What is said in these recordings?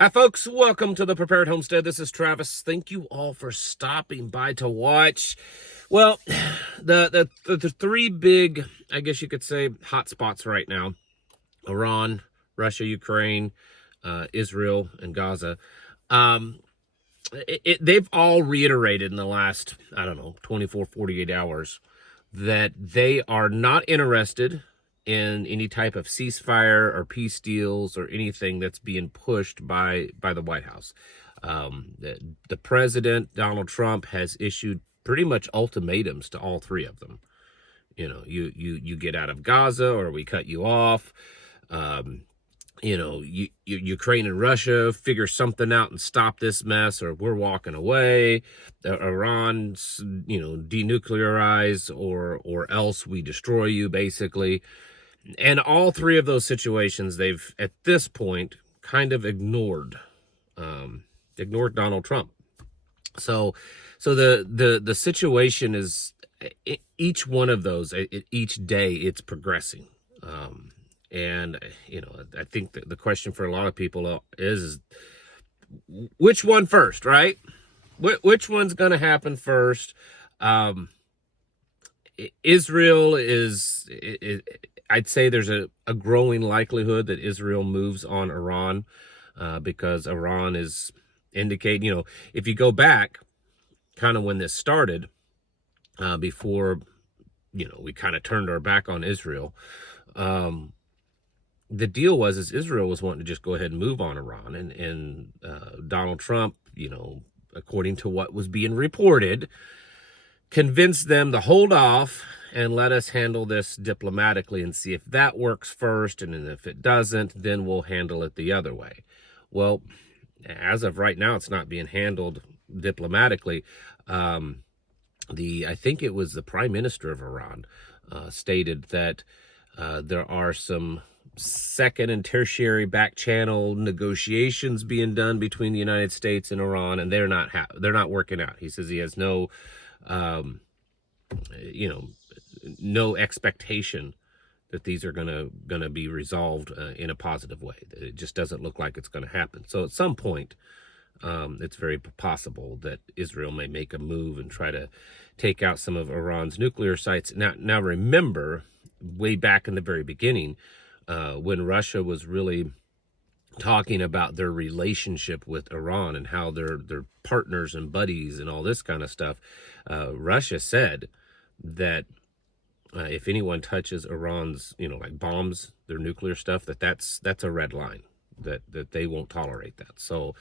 Hi, folks. Welcome to the Prepared Homestead. This is Travis. Thank you all for stopping by to watch. Well, the three big, I guess you could say, hot spots right now: Iran, Russia, Ukraine, Israel, and Gaza. Um, they've all reiterated in the last, I don't know, 24, 48 hours that they are not interested in any type of ceasefire or peace deals or anything that's being pushed by the White House. The president, Donald Trump, has issued pretty much ultimatums to all three of them. You get out of Gaza or we cut you off. Ukraine and Russia figure something out and stop this mess, or we're walking away. Iran, denuclearize, or else we destroy you, basically. And all three of those situations, they've at this point kind of ignored Donald Trump. So the situation is, each one of those, each day it's progressing. And I think the question for a lot of people is which one first, right? Which one's going to happen first? Israel is, I'd say there's a growing likelihood that Israel moves on Iran, because Iran is indicating, if you go back kind of when this started, before, we kind of turned our back on Israel, the deal is Israel was wanting to just go ahead and move on Iran, and Donald Trump, according to what was being reported, convinced them to hold off and let us handle this diplomatically and see if that works first, and then if it doesn't, then we'll handle it the other way. Well, as of right now, it's not being handled diplomatically. I think it was the Prime Minister of Iran stated that there are some second and tertiary back channel negotiations being done between the United States and Iran, and they're not working out. He says he has no expectation that these are gonna be resolved in a positive way. It just doesn't look like it's going to happen. So at some point, it's very possible that Israel may make a move and try to take out some of Iran's nuclear sites. Now remember, way back in the very beginning, when Russia was really talking about their relationship with Iran and how they're partners and buddies and all this kind of stuff, Russia said that if anyone touches Iran's, like bombs, their nuclear stuff, that's a red line, that they won't tolerate that. So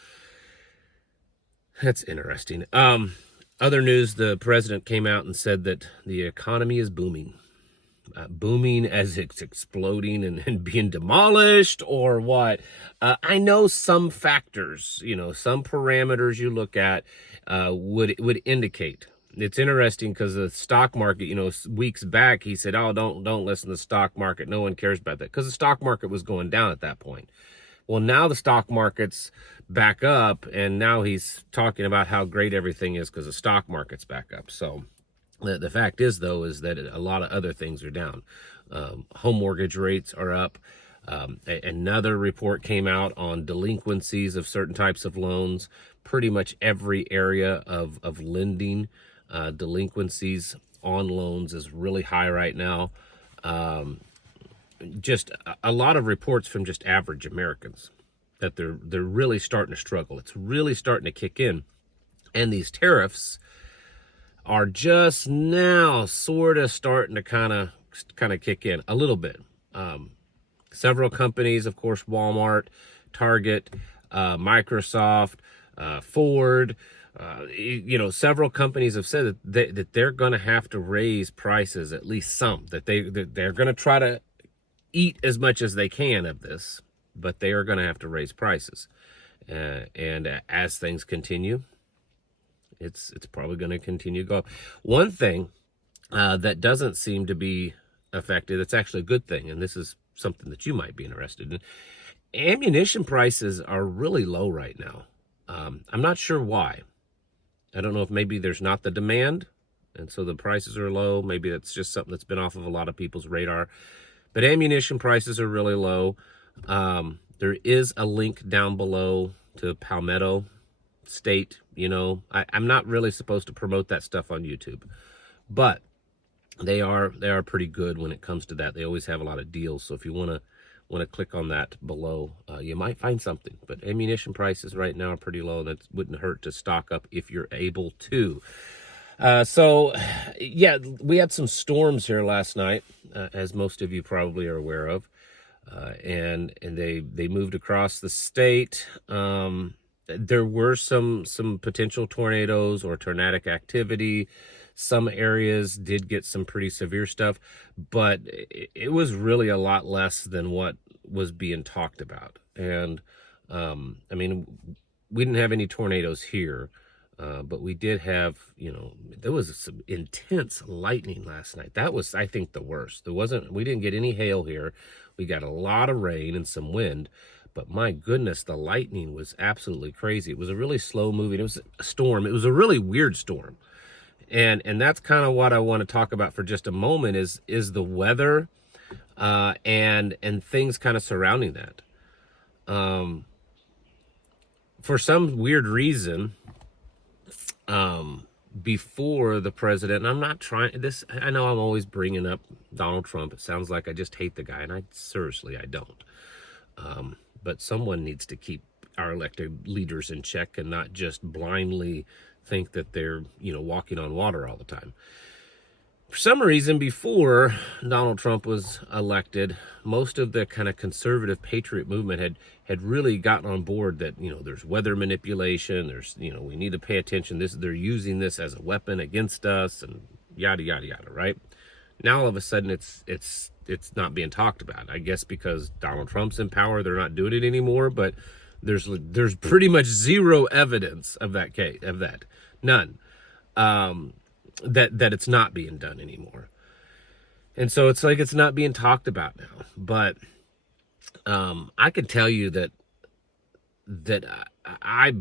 that's interesting. Other news, the president came out and said that the economy is booming. Booming as it's exploding and being demolished, or what? I know some factors, some parameters you look at would indicate. It's interesting because the stock market, weeks back he said, "Oh, don't listen to the stock market. No one cares about that," because the stock market was going down at that point. Well, now the stock market's back up, and now he's talking about how great everything is because the stock market's back up. So the fact is, though, is that a lot of other things are down. Home mortgage rates are up. Another report came out on delinquencies of certain types of loans. Pretty much every area of lending, delinquencies on loans is really high right now. Just a lot of reports from just average Americans that they're really starting to struggle. It's really starting to kick in. And these tariffs are just now sort of starting to kind of kick in a little bit. Several companies, of course, Walmart, Target, Microsoft, Ford, several companies have said that they're going to have to raise prices, at least some, that they're going to try to eat as much as they can of this, but they are going to have to raise prices. And as things continue, it's probably going to continue to go up. One thing that doesn't seem to be affected, it's actually a good thing, and this is something that you might be interested in. Ammunition prices are really low right now. I'm not sure why. I don't know if maybe there's not the demand, and so the prices are low. Maybe that's just something that's been off of a lot of people's radar. But ammunition prices are really low. There is a link down below to Palmetto State. You know, I'm not really supposed to promote that stuff on YouTube, but they are pretty good when it comes to that. They always have a lot of deals. So if you want to click on that below, you might find something. But ammunition prices right now are pretty low. That wouldn't hurt to stock up if you're able to. So yeah, we had some storms here last night, as most of you probably are aware of, and they moved across the state. There were some potential tornadoes or tornadic activity. Some areas did get some pretty severe stuff, but it was really a lot less than what was being talked about. And I mean, we didn't have any tornadoes here, but we did have, you know, there was some intense lightning last night. That was, I think, the worst. We didn't get any hail here. We got a lot of rain and some wind. But my goodness, the lightning was absolutely crazy. It was a really slow moving. It was a storm. It was a really weird storm. And that's kind of what I want to talk about for just a moment is the weather and things kind of surrounding that. For some weird reason, before the president, and I'm not trying this, I know I'm always bringing up Donald Trump. It sounds like I just hate the guy, and I don't. But someone needs to keep our elected leaders in check and not just blindly think that they're, you know, walking on water all the time. For some reason, before Donald Trump was elected, most of the kind of conservative patriot movement had really gotten on board that, you know, there's weather manipulation, there's, you know, we need to pay attention. They're using this as a weapon against us, and yada yada yada, right? Now all of a sudden it's not being talked about. I guess because Donald Trump's in power, they're not doing it anymore. But there's pretty much zero evidence of that case, of that, none, that it's not being done anymore. And so it's like it's not being talked about now. But I can tell you that I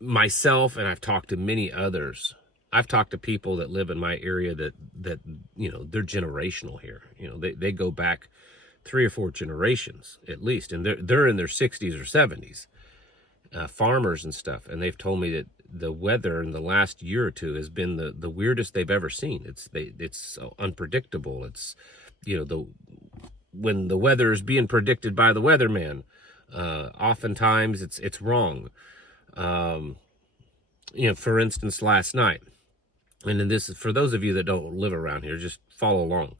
myself, and I've talked to many others. I've talked to people that live in my area that you know, they're generational here. You know, they go back 3 or 4 generations at least, and they're in their 60s or 70s, farmers and stuff. And they've told me that the weather in the last year or two has been the weirdest they've ever seen. It's so unpredictable. It's, you know, when the weather is being predicted by the weatherman, oftentimes it's wrong. You know, for instance, last night. And then this is for those of you that don't live around here, just follow along.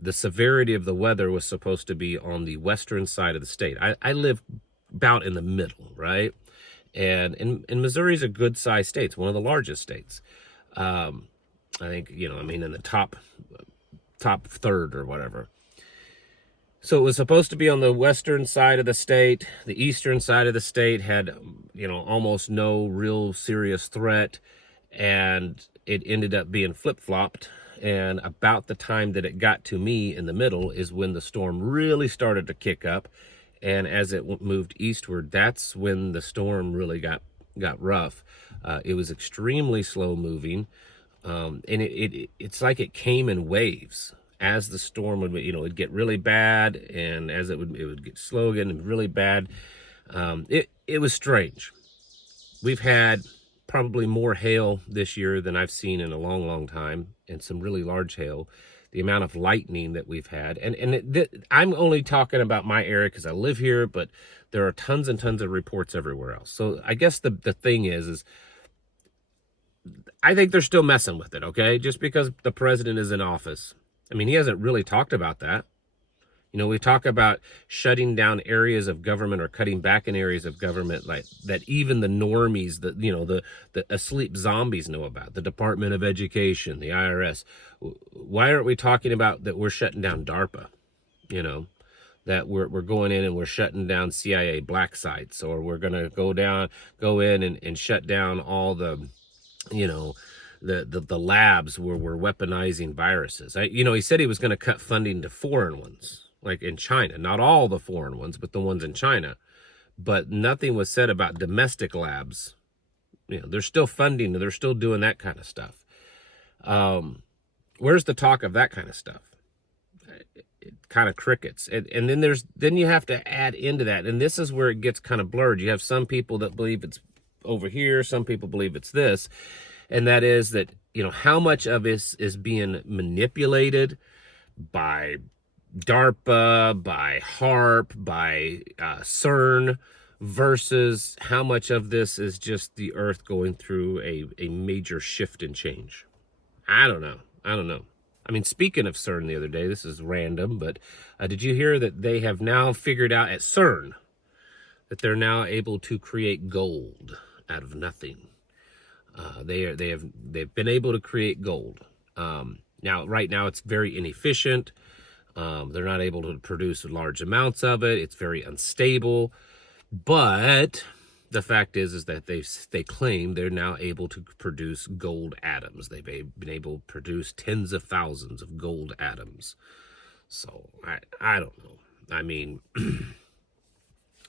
The severity of the weather was supposed to be on the western side of the state. I live about in the middle, right? And Missouri's a good sized state. It's one of the largest states. I think, you know, I mean, in the top third or whatever. So it was supposed to be on the western side of the state. The eastern side of the state had, you know, almost no real serious threat. And it ended up being flip-flopped. And about the time that it got to me in the middle is when the storm really started to kick up. And as it moved eastward, that's when the storm really got rough. It was extremely slow moving. And it's like it came in waves. As the storm would, you know, it'd get really bad, and as it would get slow again and really bad. It was strange. We've had probably more hail this year than I've seen in a long, long time, and some really large hail. The amount of lightning that we've had, I'm only talking about my area because I live here, but there are tons and tons of reports everywhere else. So I guess the thing is I think they're still messing with it. Okay, just because the president is in office. I mean, he hasn't really talked about that. You know, we talk about shutting down areas of government or cutting back in areas of government like that even the normies, the asleep zombies know about, the Department of Education, the IRS. Why aren't we talking about that we're shutting down DARPA? You know, that we're going in and we're shutting down CIA black sites, or we're going to go in and shut down all the, you know, the labs where we're weaponizing viruses. You know, he said he was going to cut funding to foreign ones, like in China, not all the foreign ones, but the ones in China. But nothing was said about domestic labs. You know, they're still funding, they're still doing that kind of stuff. Where's the talk of that kind of stuff? kind of crickets. And then you have to add into that, and this is where it gets kind of blurred. You have some people that believe it's over here, some people believe it's this, and that is that, how much of this is being manipulated by DARPA, by HARP, by CERN, versus how much of this is just the Earth going through a major shift and change. I don't know. I mean, speaking of CERN the other day, this is random, but did you hear that they have now figured out at CERN that they're now able to create gold out of nothing? They've been able to create gold. Now, right now, it's very inefficient. They're not able to produce large amounts of it. It's very unstable. But the fact is that they claim they're now able to produce gold atoms. They've been able to produce tens of thousands of gold atoms. So I don't know. I mean,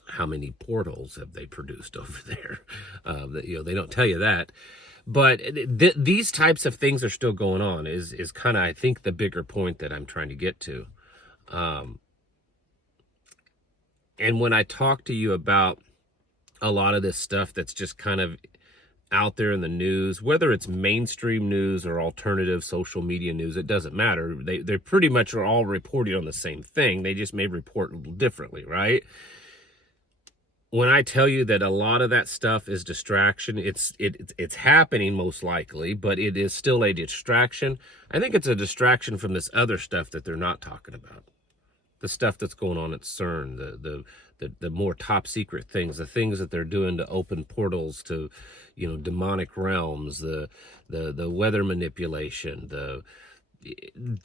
how many portals have they produced over there? They don't tell you that. But these types of things are still going on. Is kind of, I think, the bigger point that I'm trying to get to. And when I talk to you about a lot of this stuff that's just kind of out there in the news, whether it's mainstream news or alternative social media news, it doesn't matter. They pretty much are all reporting on the same thing. They just may report a little differently, right? When I tell you that a lot of that stuff is distraction, it's happening most likely, but it is still a distraction. I think it's a distraction from this other stuff that they're not talking about. The stuff that's going on at CERN, the more top secret things, the things that they're doing to open portals to, demonic realms, the weather manipulation,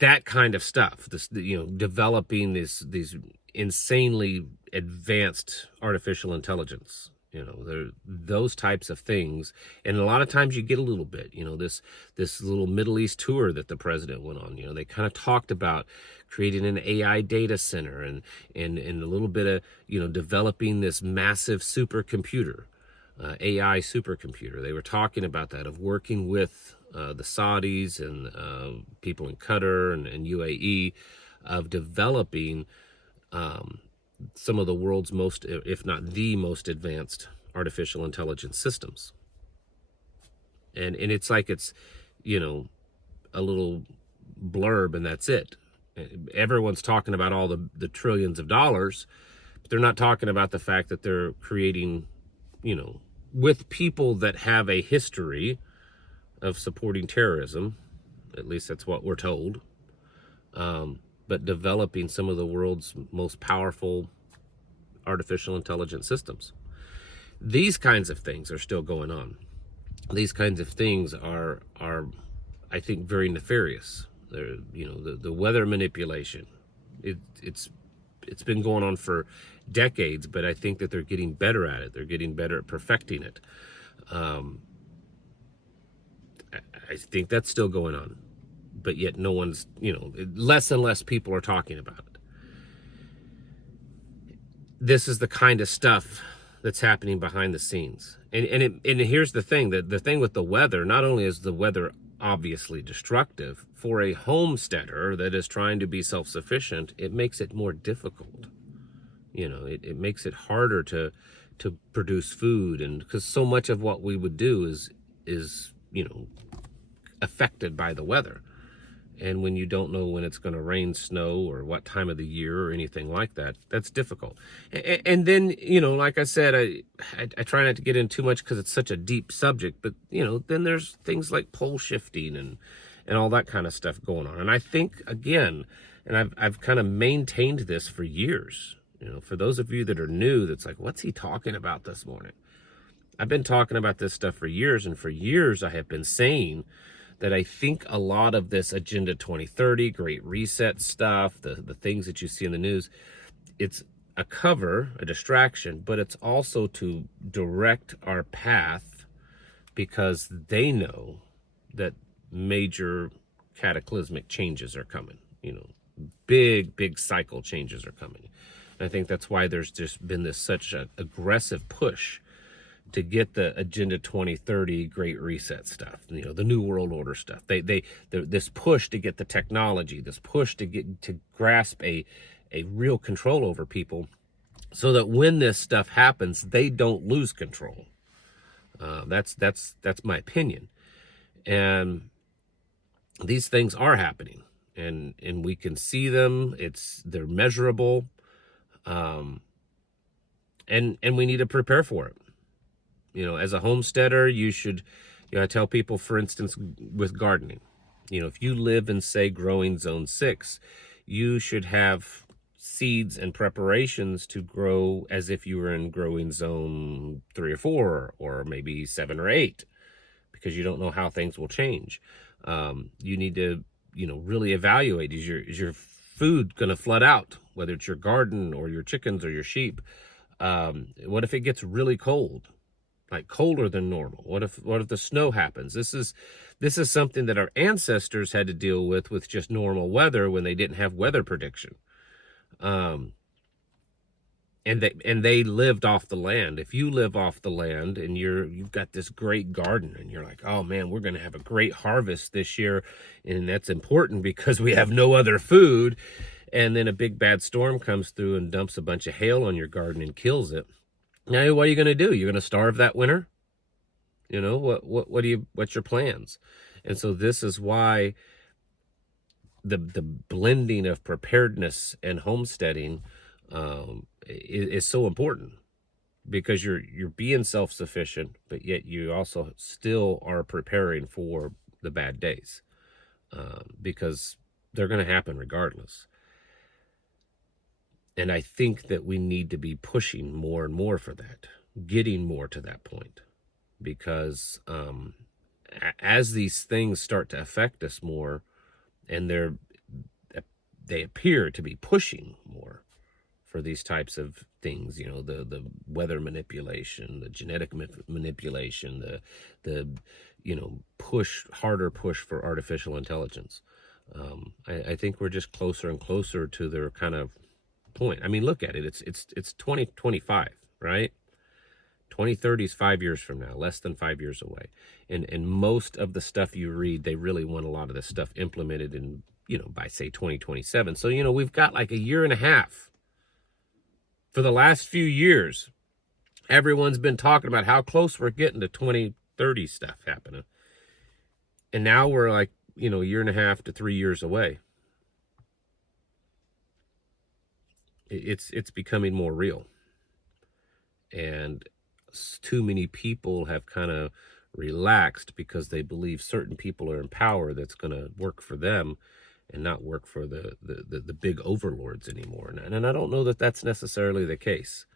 that kind of stuff. This, developing these insanely advanced artificial intelligence. Those types of things, and a lot of times you get a little bit. This little Middle East tour that the president went on. They kind of talked about creating an AI data center and a little bit of developing this massive supercomputer, AI supercomputer. They were talking about that, of working with the Saudis and people in Qatar and UAE, of developing some of the world's most, if not the most advanced artificial intelligence systems. And it's like it's, a little blurb and that's it. Everyone's talking about all the trillions of dollars, but they're not talking about the fact that they're creating, with people that have a history of supporting terrorism, at least that's what we're told, but developing some of the world's most powerful artificial intelligence systems. These kinds of things are still going on. These kinds of things are I think, very nefarious. The weather manipulation, it's been going on for decades, but I think that they're getting better at it. They're getting better at perfecting it. I think that's still going on, but yet no one's, less and less people are talking about it. This is the kind of stuff that's happening behind the scenes. And here's the thing, that the thing with the weather, not only is the weather obviously destructive, for a homesteader that is trying to be self-sufficient, it makes it more difficult. It makes it harder to produce food, and because so much of what we would do is affected by the weather. And when you don't know when it's going to rain, snow, or what time of the year or anything like that, that's difficult. And then, like I said, I try not to get in too much because it's such a deep subject, but, then there's things like pole shifting and all that kind of stuff going on. And I think, again, and I've kind of maintained this for years, for those of you that are new, that's like, what's he talking about this morning? I've been talking about this stuff for years, and for years I have been saying that I think a lot of this Agenda 2030, Great Reset stuff, the things that you see in the news, it's a cover, a distraction, but it's also to direct our path, because they know that major cataclysmic changes are coming. Big cycle changes are coming. And I think that's why there's just been this such an aggressive push to get the Agenda 2030 Great Reset stuff, you know, the New World Order stuff. This push to get the technology, this push to grasp a real control over people, so that when this stuff happens, they don't lose control. That's my opinion. And these things are happening, and we can see them. They're measurable, and we need to prepare for it. You know, as a homesteader, you should, you know, I tell people, for instance, with gardening, you know, if you live in, say, growing zone 6, you should have seeds and preparations to grow as if you were in growing zone 3 or 4, or maybe 7 or 8, because you don't know how things will change. You need to, you know, really evaluate, is your food going to flood out, whether it's your garden or your chickens or your sheep? What if it gets really cold? Like colder than normal? What if the snow happens? This is something that our ancestors had to deal with just normal weather, when they didn't have weather prediction. And they lived off the land. If you live off the land and you've got this great garden, and you're like, oh man, we're going to have a great harvest this year, and that's important because we have no other food, and then a big bad storm comes through and dumps a bunch of hail on your garden and kills it. Now, what are you going to do? You're going to starve that winter? You know, what's your plans? And so this is why the blending of preparedness and homesteading is so important, because you're being self-sufficient, but yet you also still are preparing for the bad days, because they're going to happen regardless. And I think that we need to be pushing more and more for that, getting more to that point, because as these things start to affect us more, and they appear to be pushing more for these types of things, you know, the weather manipulation, the genetic manipulation, the you know, harder push for artificial intelligence. I think we're just closer and closer to their kind of point. I mean, look at it. It's 2025, right? 2030 is 5 years from now, less than 5 years away. And most of the stuff you read, they really want a lot of this stuff implemented in, you know, by say 2027. So, you know, we've got like a year and a half. For the last few years, everyone's been talking about how close we're getting to 2030 stuff happening. And now we're like, you know, a year and a half to 3 years away. It's becoming more real, and too many people have kind of relaxed because they believe certain people are in power that's going to work for them and not work for the big overlords anymore. And I don't know that that's necessarily the case.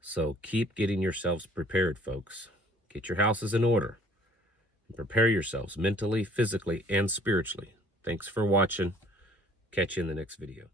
So keep getting yourselves prepared, folks. Get your houses in order and prepare yourselves mentally, physically, and spiritually. Thanks for watching. Catch you in the next video.